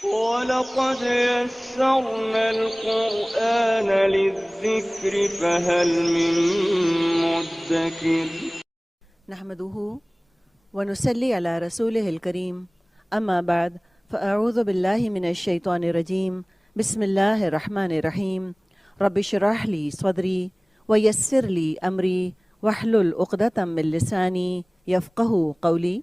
وَلَقَدْ يَسَّرْنَا الْقُرْآنَ لِلذِّكْرِ فَهَلْ مِن مُّدَّكِرٍ نحمده ونصلي على رسوله الكريم أما بعد فأعوذ بالله من الشيطان الرجيم بسم الله الرحمن الرحيم رب اشرح لي صدري ويسر لي أمري واحلل عقدة من لساني يفقه قولي.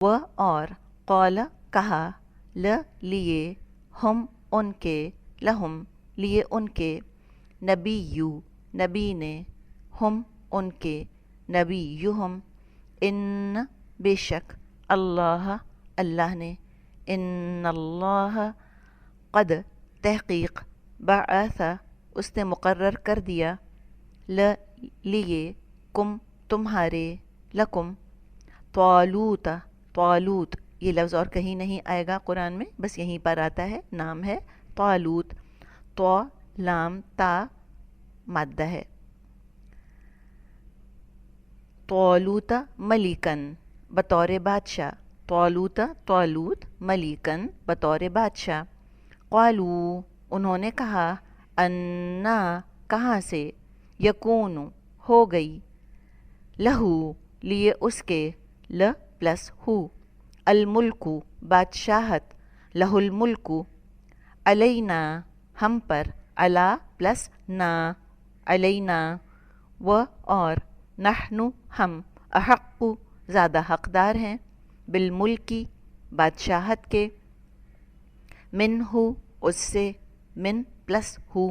و اور قال کہا لیے ہم ان کے لہم لیے ان کے نبیو نبی نے ہم ان کے نبیہم ان بے شک اللہ اللہ نے ان اللہ قد تحقیق بعث اس نے مقرر کر دیا لیے کم تمہارے لکم طالوت طالوت یہ لفظ اور کہیں نہیں آئے گا قرآن میں، بس یہیں پر آتا ہے، نام ہے طالوت، تو لام تا مادہ ہے. طالوت ملیکن بطور بادشاہ، طالوت طالوت ملیکن بطور بادشاہ. قالو انہوں نے کہا انا کہاں سے، یکون ہو گئی، لہو لیے اس کے، ل پلس ہو، الملک بادشاہت، لہ الملک، علینا ہم پر، علا پلس نا، علینا، و اور، نحن ہم، احق زیادہ حقدار ہیں، بالملکی بادشاہت کے، من ہو اس سے، من پلس ہو،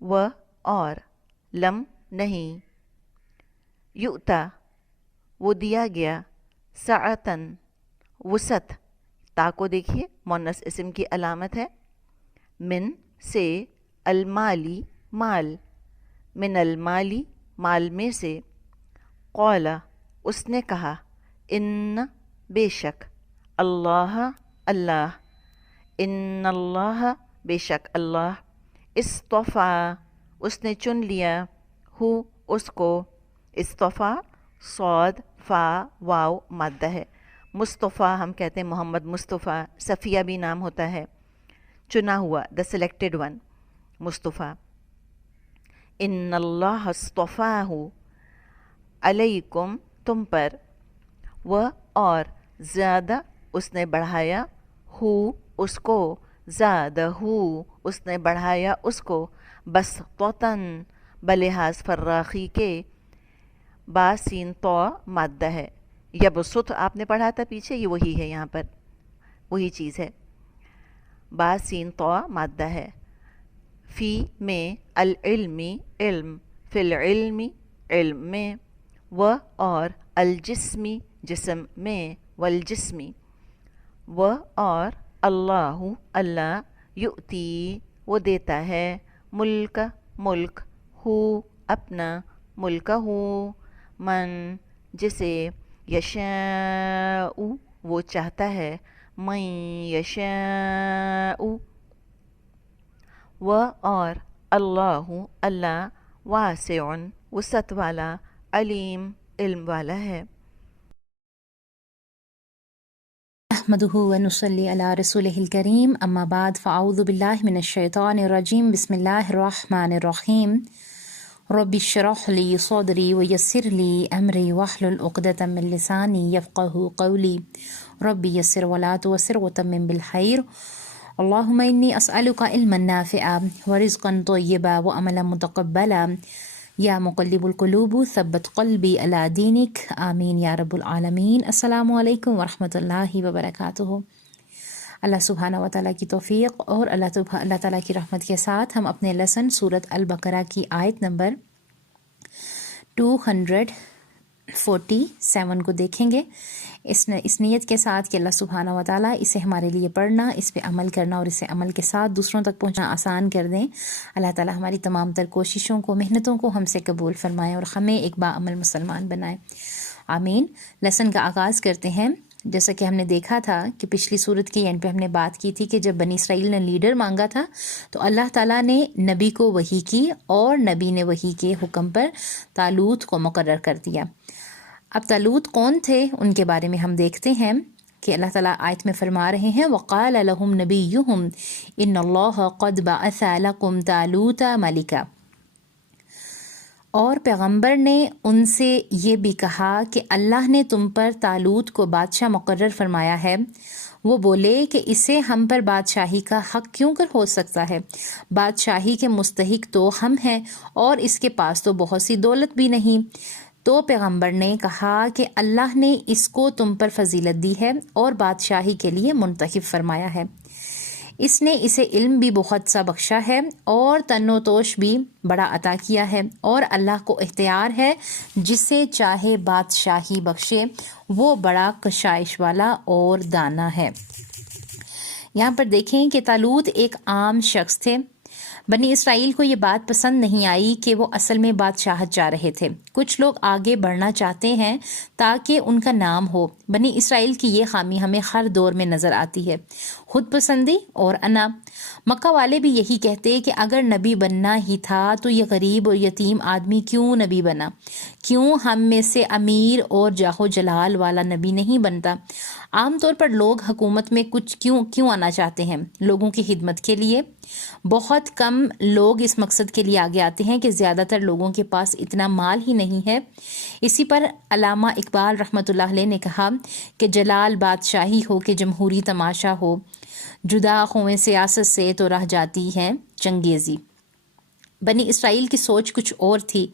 و اور، لم نہیں، یؤتا وہ دیا گیا، سعتن وسعت، تا کو دیکھیے مونس اسم کی علامت ہے، من سے، المالی مال، من المالی مال میں سے، قال اس نے کہا، ان بے شک، اللہ اللہ، ان اللہ بے شک اللہ، اصطفیٰ اس نے چن لیا، ہو اس کو، اصطفیٰ صاد فا واو مادہ ہے، مصطفیٰ ہم کہتے ہیں محمد مصطفیٰ، صفیہ بھی نام ہوتا ہے، چنا ہوا، دا سلیکٹڈ ون، مصطفیٰ. ان اللہ اصطفاہ علیکم تم پر، و اور، زیادہ اس نے بڑھایا، ہو اس کو، زیادہ ہو اس نے بڑھایا اس کو، بسطتاً بلحاظ فراخی کے، باسین تو مادہ ہے، یبسط آپ نے پڑھا تھا پیچھے، یہ وہی ہے یہاں پر، وہی چیز ہے، باسین تو مادہ ہے، فی میں، العلمی علم، فی العلمی علم میں، و اور، الجسمی جسم میں، والجسمی، و اور، اللہ اللہ، یؤتی وہ دیتا ہے، ملک ملک، ہو اپنا، ملک ہو من جسے، یشاء وہ چاہتا ہے، من یشاء، و اور، اللہ اللہ، واسع وسعت والا، علیم علم والا ہے. نحمده ونصلي على رسوله الكريم أما بعد فأعوذ بالله من الشيطان الرجيم بسم الله الرحمن الرحيم رب اشرح لي صدري ويسر لي أمري واحلل عقدة من لساني يفقه قولي رب يسر ولا تعسر وتمم بالخير اللهم إني أسألك علما نافعا ورزقا طيبا وعملا متقبلا یا مقلب القلوب ثبت قلبی علی دینک آمین یا رب العالمین. السلام علیکم ورحمۃ اللہ وبرکاتہ. اللہ سبحانہ و تعالیٰ کی توفیق اور اللہ تعالیٰ کی رحمت کے ساتھ ہم اپنے لیسن سورۃ البقرہ کی آیت نمبر 247 کو دیکھیں گے، اس نیت کے ساتھ کہ اللہ سبحانہ و تعالیٰ اسے ہمارے لیے پڑھنا، اس پہ عمل کرنا اور اسے عمل کے ساتھ دوسروں تک پہنچنا آسان کر دیں. اللہ تعالیٰ ہماری تمام تر کوششوں کو، محنتوں کو ہم سے قبول فرمائے اور ہمیں ایک باعمل مسلمان بنائے، آمین. لیسن کا آغاز کرتے ہیں. جیسا کہ ہم نے دیکھا تھا کہ پچھلی صورت کی اینڈ پہ ہم نے بات کی تھی کہ جب بنی اسرائیل نے لیڈر مانگا تھا تو اللہ تعالیٰ نے نبی کو وحی کی اور نبی نے وحی کے حکم پر طالوت کو مقرر کر دیا. اب طالوت کون تھے ان کے بارے میں ہم دیکھتے ہیں کہ اللہ تعالیٰ آیت میں فرما رہے ہیں وَقَالَ لَهُمْ نَبِيُّهُمْ إِنَّ اللَّهَ قَدْ بَعَثَ لَكُمْ طَالُوتَ مَلِكًا، اور پیغمبر نے ان سے یہ بھی کہا کہ اللہ نے تم پر طالوت کو بادشاہ مقرر فرمایا ہے۔ وہ بولے کہ اسے ہم پر بادشاہی کا حق کیوں کر ہو سکتا ہے؟ بادشاہی کے مستحق تو ہم ہیں اور اس کے پاس تو بہت سی دولت بھی نہیں۔ تو پیغمبر نے کہا کہ اللہ نے اس کو تم پر فضیلت دی ہے اور بادشاہی کے لیے منتخب فرمایا ہے۔ اس نے اسے علم بھی بہت سا بخشا ہے اور تن و توش بھی بڑا عطا کیا ہے، اور اللہ کو اختیار ہے جسے چاہے بادشاہی بخشے، وہ بڑا کشائش والا اور دانا ہے۔ یہاں پر دیکھیں کہ طالوت ایک عام شخص تھے۔ بنی اسرائیل کو یہ بات پسند نہیں آئی کہ وہ اصل میں بادشاہت چاہ رہے تھے۔ کچھ لوگ آگے بڑھنا چاہتے ہیں تاکہ ان کا نام ہو۔ بنی اسرائیل کی یہ خامی ہمیں ہر دور میں نظر آتی ہے، خود پسندی اور انا۔ مکہ والے بھی یہی کہتے کہ اگر نبی بننا ہی تھا تو یہ غریب اور یتیم آدمی کیوں نبی بنا؟ کیوں ہم میں سے امیر اور جاہ و جلال والا نبی نہیں بنتا؟ عام طور پر لوگ حکومت میں کچھ کیوں آنا چاہتے ہیں؟ لوگوں کی خدمت کے لیے۔ بہت کم لوگ اس مقصد کے لیے آگے آتے ہیں کہ زیادہ تر لوگوں کے پاس اتنا مال ہی نہیں ہے۔ اسی پر علامہ اقبال رحمۃ اللہ علیہ نے کہا کہ جلال بادشاہی ہو کہ جمہوری تماشا ہو، جدا خویں سیاست سے تو رہ جاتی ہے چنگیزی۔ بنی اسرائیل کی سوچ کچھ اور تھی۔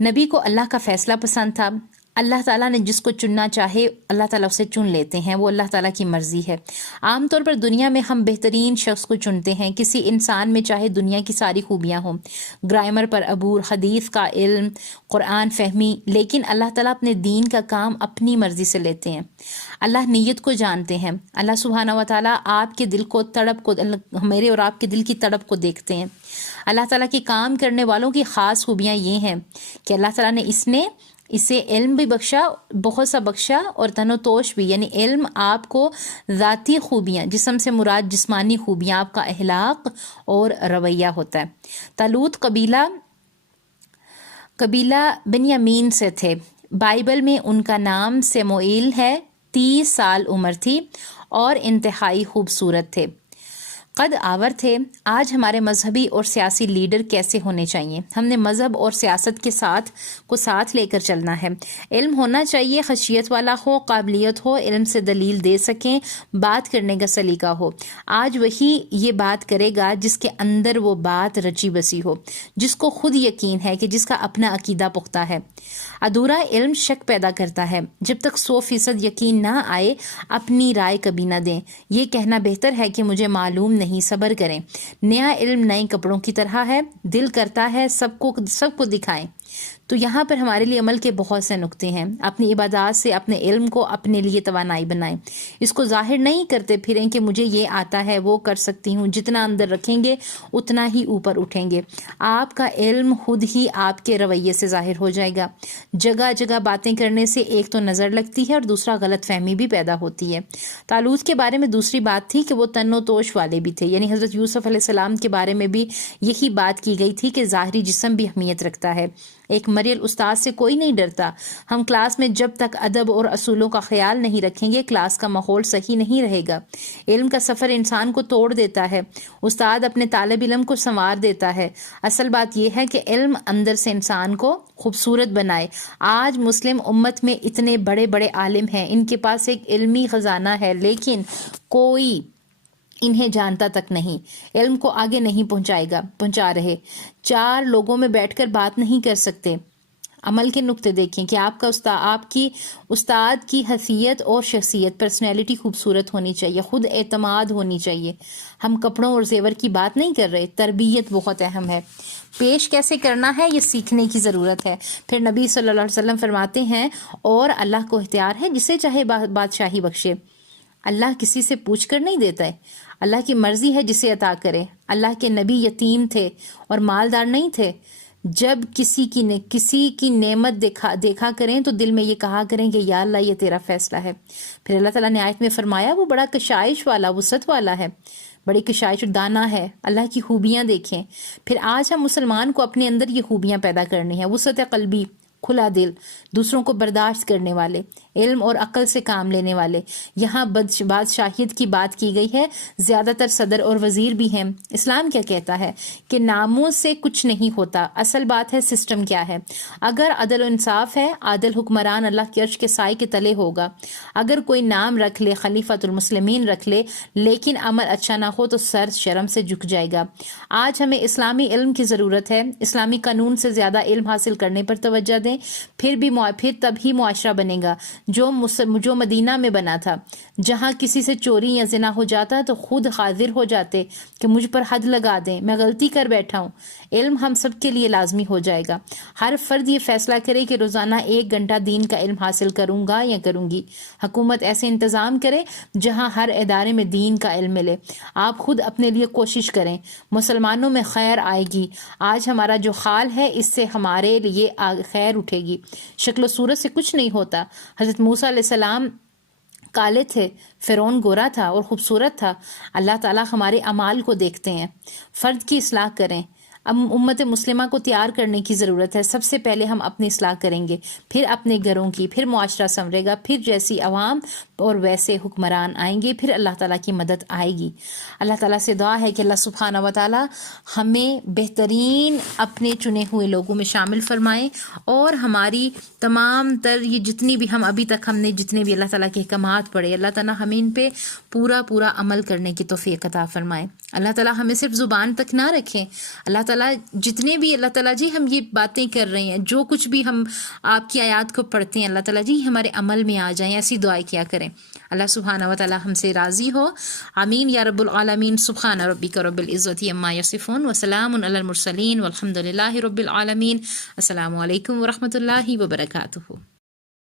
نبی کو اللہ کا فیصلہ پسند تھا۔ اللہ تعالیٰ نے جس کو چننا چاہے اللہ تعالیٰ اسے چن لیتے ہیں، وہ اللہ تعالیٰ کی مرضی ہے۔ عام طور پر دنیا میں ہم بہترین شخص کو چنتے ہیں، کسی انسان میں چاہے دنیا کی ساری خوبیاں ہوں، گرامر پر عبور، حدیث کا علم، قرآن فہمی، لیکن اللہ تعالیٰ اپنے دین کا کام اپنی مرضی سے لیتے ہیں۔ اللہ نیت کو جانتے ہیں۔ اللہ سبحانہ و تعالیٰ آپ کے دل کو تڑپ کو، میرے اور آپ کے دل کی تڑپ کو دیکھتے ہیں۔ اللہ تعالیٰ کے کام کرنے والوں کی خاص خوبیاں یہ ہیں کہ اللہ تعالیٰ نے اسے علم بھی بخشا، بہت سا بخشا، اور تن و توش بھی، یعنی علم آپ کو ذاتی خوبیاں، جسم سے مراد جسمانی خوبیاں، آپ کا اخلاق اور رویہ ہوتا ہے۔ طالوت قبیلہ بنیامین سے تھے۔ بائبل میں ان کا نام سموئیل ہے۔ 30 سال عمر تھی اور انتہائی خوبصورت تھے، قد آور تھے۔ آج ہمارے مذہبی اور سیاسی لیڈر کیسے ہونے چاہیے؟ ہم نے مذہب اور سیاست کے ساتھ لے کر چلنا ہے۔ علم ہونا چاہیے، خشیت والا ہو، قابلیت ہو، علم سے دلیل دے سکیں، بات کرنے کا سلیقہ ہو۔ آج وہی یہ بات کرے گا جس کے اندر وہ بات رچی بسی ہو، جس کو خود یقین ہے کہ جس کا اپنا عقیدہ پختہ ہے۔ ادھورا علم شک پیدا کرتا ہے۔ جب تک 100% یقین نہ آئے اپنی رائے کبھی نہ دیں۔ یہ کہنا بہتر ہے کہ مجھے معلوم نہیں، صبر کریں۔ نیا علم نئے کپڑوں کی طرح ہے، دل کرتا ہے سب کو دکھائیں۔ تو یہاں پر ہمارے لیے عمل کے بہت سے نقطے ہیں۔ اپنی عبادات سے اپنے علم کو اپنے لیے توانائی بنائیں۔ اس کو ظاہر نہیں کرتے پھریں کہ مجھے یہ آتا ہے، وہ کر سکتی ہوں۔ جتنا اندر رکھیں گے اتنا ہی اوپر اٹھیں گے۔ آپ کا علم خود ہی آپ کے رویے سے ظاہر ہو جائے گا۔ جگہ جگہ باتیں کرنے سے ایک تو نظر لگتی ہے اور دوسرا غلط فہمی بھی پیدا ہوتی ہے۔ طالوت کے بارے میں دوسری بات تھی کہ وہ تن و توش والے بھی تھے، یعنی حضرت یوسف علیہ السلام کے بارے میں بھی یہی بات کی گئی تھی کہ ظاہری جسم بھی اہمیت رکھتا ہے۔ ایک مریل استاد سے کوئی نہیں ڈرتا۔ ہم کلاس میں جب تک ادب اور اصولوں کا خیال نہیں رکھیں گے کلاس کا ماحول صحیح نہیں رہے گا۔ علم کا سفر انسان کو توڑ دیتا ہے، استاد اپنے طالب علم کو سنوار دیتا ہے۔ اصل بات یہ ہے کہ علم اندر سے انسان کو خوبصورت بنائے۔ آج مسلم امت میں اتنے بڑے بڑے عالم ہیں، ان کے پاس ایک علمی خزانہ ہے، لیکن کوئی انہیں جانتا تک نہیں، علم کو آگے نہیں پہنچا رہے۔ 4 لوگوں میں بیٹھ کر بات نہیں کر سکتے۔ عمل کے نقطے دیکھیں کہ آپ کی استاد کی حیثیت اور شخصیت، پرسنالٹی خوبصورت ہونی چاہیے، خود اعتماد ہونی چاہیے۔ ہم کپڑوں اور زیور کی بات نہیں کر رہے، تربیت بہت اہم ہے۔ پیش کیسے کرنا ہے یہ سیکھنے کی ضرورت ہے۔ پھر نبی صلی اللہ علیہ وسلم فرماتے ہیں اور اللہ کو اختیار ہے جسے چاہے بادشاہی بخشے۔ اللہ کسی سے پوچھ کر نہیں دیتا ہے، اللہ کی مرضی ہے جسے عطا کرے۔ اللہ کے نبی یتیم تھے اور مالدار نہیں تھے۔ جب کسی کی نعمت دیکھا کریں تو دل میں یہ کہا کریں کہ یا اللہ یہ تیرا فیصلہ ہے۔ پھر اللہ تعالیٰ نے آیت میں فرمایا وہ بڑا کشائش والا، وسعت والا ہے، بڑی کشائش دانا ہے۔ اللہ کی خوبیاں دیکھیں۔ پھر آج ہم مسلمان کو اپنے اندر یہ خوبیاں پیدا کرنی ہیں، وسعت قلبی، کھلا دل، دوسروں کو برداشت کرنے والے، علم اور عقل سے کام لینے والے۔ یہاں بادشاہیت کی بات کی گئی ہے، زیادہ تر صدر اور وزیر بھی ہیں۔ اسلام کیا کہتا ہے کہ ناموں سے کچھ نہیں ہوتا، اصل بات ہے سسٹم کیا ہے۔ اگر عدل و انصاف ہے، عادل حکمران اللہ کے عرش کے سائے کے تلے ہوگا۔ اگر کوئی نام رکھ لے، خلیفۃ المسلمین رکھ لے، لیکن عمل اچھا نہ ہو تو سر شرم سے جھک جائے گا۔ آج ہمیں اسلامی علم کی ضرورت ہے، اسلامی قانون سے زیادہ علم حاصل کرنے پر توجہ دیں، پھر تب ہی معاشرہ بنے گا جو مدینہ میں بنا تھا، جہاں کسی سے چوری یا زنا ہو جاتا تو خود حاضر ہو جاتے کہ مجھ پر حد لگا دیں، میں غلطی کر بیٹھا ہوں۔ علم ہم سب کے لیے لازمی ہو جائے گا۔ ہر فرد یہ فیصلہ کرے کہ روزانہ 1 گھنٹہ دین کا علم حاصل کروں گا یا کروں گی۔ حکومت ایسے انتظام کرے جہاں ہر ادارے میں دین کا علم ملے۔ آپ خود اپنے لیے کوشش کریں، مسلمانوں میں خیر آئے گی۔ آج ہمارا جو حال ہے اس سے ہمارے لیے خیر اٹھے گی۔ شکل و صورت سے کچھ نہیں ہوتا۔ حضرت موسیٰ علیہ السلام کالے تھے، فرعون گورا تھا اور خوبصورت تھا۔ اللہ تعالیٰ ہمارے اعمال کو دیکھتے ہیں۔ فرد کی اصلاح کریں۔ اب امت مسلمہ کو تیار کرنے کی ضرورت ہے۔ سب سے پہلے ہم اپنی اصلاح کریں گے، پھر اپنے گھروں کی، پھر معاشرہ سنورے گا، پھر جیسی عوام اور ویسے حکمران آئیں گے، پھر اللہ تعالیٰ کی مدد آئے گی۔ اللہ تعالیٰ سے دعا ہے کہ اللہ سبحانہ و تعالیٰ ہمیں بہترین اپنے چنے ہوئے لوگوں میں شامل فرمائیں، اور ہماری تمام تر یہ جتنی بھی ہم نے جتنے بھی اللہ تعالیٰ کے احکامات پڑھے، اللہ تعالیٰ ہمیں ان پہ پورا عمل کرنے کی توفیق عطا فرمائے۔ اللہ تعالیٰ ہمیں صرف زبان تک نہ رکھیں۔ اللہ تعالیٰ جتنے بھی اللہ تعالیٰ جی ہم یہ باتیں کر رہے ہیں، جو کچھ بھی ہم آپ کی آیات کو پڑھتے ہیں، اللہ تعالیٰ جی ہمارے عمل میں آ جائیں، ایسی دعائیں کیا کریں۔ اللہ سبحانہ و تعالیٰ ہم سے راضی ہو، آمین یا رب العالمین۔ سبحان ربک رب العزت عما یصفون وسلام علی المرسلین والحمد للہ رب العالمین۔ السلام علیکم ورحمۃ اللہ وبرکاتہ۔